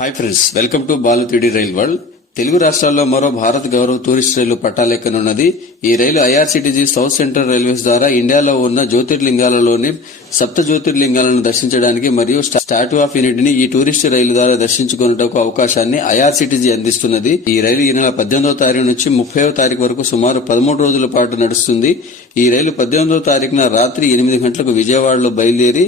Hi friends, welcome to Balu 3D rail world. Telugu రాష్ట్రాల్లో మరో Bharat Gaurav tourist రైలు పట్టాలెక్కనున్నది. ఈ రైలు ఐఆర్సీటీసీ సౌత్ సెంట్రల్ రైల్వేస్ ద్వారా ఇండియాలో ఉన్న జ్యోతిర్లింగాలలోని సప్త జ్యోతిర్లింగాలను దర్శించడానికి మరియు స్టాట్యూ ఆఫ్ యూనిటీని ఈ టూరిస్ట్ రైలు ద్వారా దర్శించుకున్నటకు అవకాశాన్ని ఐఆర్సీటీసీ అందిస్తున్నది. ఈ రైలు ఈ నెల 18వ తారీఖు నుంచి 30వ తారీఖు వరకు సుమారు 13 రోజుల పాటు నడుస్తుంది. ఈ రైలు 18వ తారీఖున రాత్రి 8 గంటలకు విజయవాడలో బయలుదేరి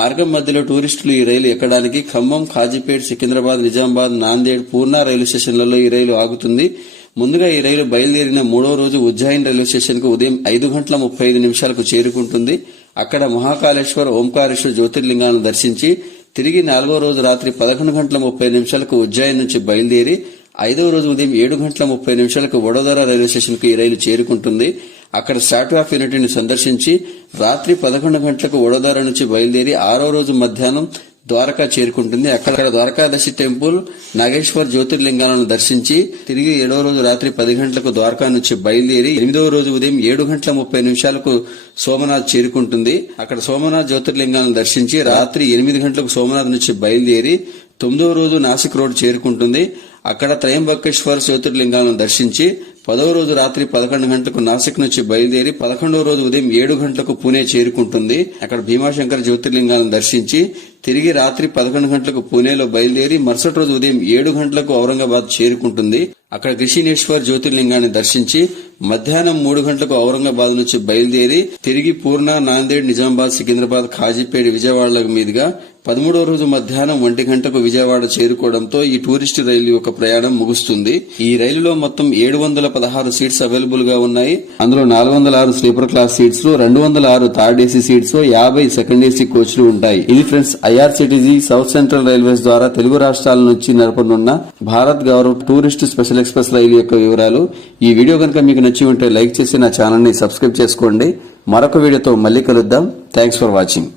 మార్గం మధ్యలో టూరిస్టులు ఈ రైలు ఎక్కడానికి ఖమ్మం, కాజీపేట్, సికింద్రాబాద్, నిజామాబాద్, నాందేడ్, పూర్ణ రైలు స్టేషన్లలో ఈ రైలు ఆగుతుంది. ముందుగా ఈ రైలు బయలుదేరిన 3వ రోజు ఉజ్జయిన్ రైల్వే స్టేషన్ కు ఉదయం 5:35 చేరుకుంటుంది. అక్కడ మహాకాళేశ్వర్, ఓంకారేశ్వర్ జ్యోతిర్లింగాలను దర్శించి తిరిగి 4వ రోజు రాత్రి 11:30 ఉజ్జయిన్ నుంచి బయలుదేరి 5వ రోజు ఉదయం 7:30 వడోదర రైల్వే స్టేషన్ కు ఈ రైలు చేరుకుంటుంది. అక్కడ స్టాట్యూ ఆఫ్ యూనిటీని సందర్శించి రాత్రి 11 గంటలకు వడోదర నుంచి బయలుదేరి 6వ రోజు మధ్యాహ్నం ద్వారకా చేరుకుంటుంది. అక్కడ ద్వారకాదశి టెంపుల్, నాగేశ్వర్ జ్యోతిర్లింగాలను దర్శించి తిరిగి 7వ రోజు రాత్రి 10 గంటలకు ద్వారకా నుంచి బయలుదేరి 8వ రోజు ఉదయం 7:30 సోమనాథ్ చేరుకుంటుంది. అక్కడ సోమనాథ్ జ్యోతిర్లింగాలను దర్శించి రాత్రి 8 గంటలకు సోమనాథ్ నుంచి బయలుదేరి 9వ రోజు నాసిక్ రోడ్ చేరుకుంటుంది. అక్కడ త్రయంబకేశ్వర్ జ్యోతిర్లింగాలను దర్శించి 10వ రోజు రాత్రి 11 గంటలకు నాసిక్ నుంచి బయలుదేరి 11వ రోజు ఉదయం 7 గంటలకు పూణే చేరుకుంటుంది. అక్కడ భీమాశంకర్ జ్యోతిర్లింగాలను దర్శించి తిరిగి రాత్రి 11 గంటలకు పూణేలో బయలుదేరి మరుసటి రోజు ఉదయం 7 గంటలకు ఔరంగాబాద్ చేరుకుంటుంది. అక్కడ గిషినేశ్వర్ జ్యోతిర్లింగాన్ని దర్శించి మధ్యాహ్నం 3 గంటలకు ఔరంగాబాద్ నుంచి బయలుదేరి తిరిగి పూర్ణ, నాందేడ్, నిజామాబాద్, సికింద్రాబాద్, కాజీపేట, విజయవాడల మీదుగా 13వ రోజు మధ్యాహ్నం 1 గంటకు విజయవాడ చేరుకోవడంతో ఈ టూరిస్ట్ రైలు యొక్క ప్రయాణం ముగుస్తుంది. ఈ రైలులో మొత్తం 716 సీట్స్ అవైలబుల్ గా ఉన్నాయి. అందులో 406 sleeper class seats, 206 third AC seats, 50 second AC కోచ్లు ఉంటాయి. ఇది friends IRCTC south central railways ద్వారా తెలుగు రాష్ట్రాల నుంచి నడపనున్న Bharat Gaurav tourist special express రైలు యొక్క వివరాలు. ఈ వీడియో కనుక మీకు నచ్చి ఉంటే లైక్ చేసి నా ఛానల్ ని సబ్స్క్రైబ్ చేసుకోండి. మరొక వీడియోతో మళ్ళీ కలుద్దాం. Thanks for watching.